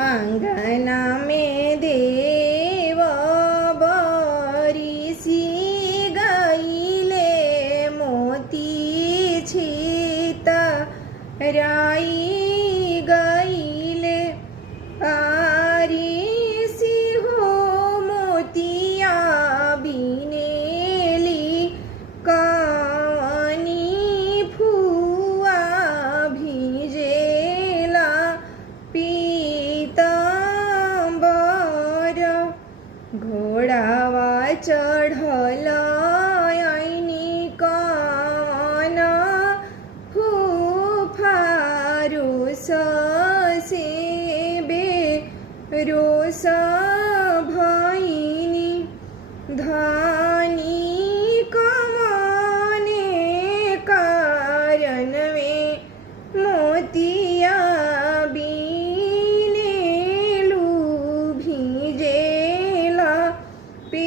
आंगना में देव बरिसी गईले मोती छितराई गईले आरिसी हो मोतिया बिनेली कानी फुआ भीजेला पीतांबर घोड़ावा चढ़ल आईनी कान फूफारोस से बेरोस भईनी धानी कमाने कारण में मोतिया बीनेलू भीजेला पी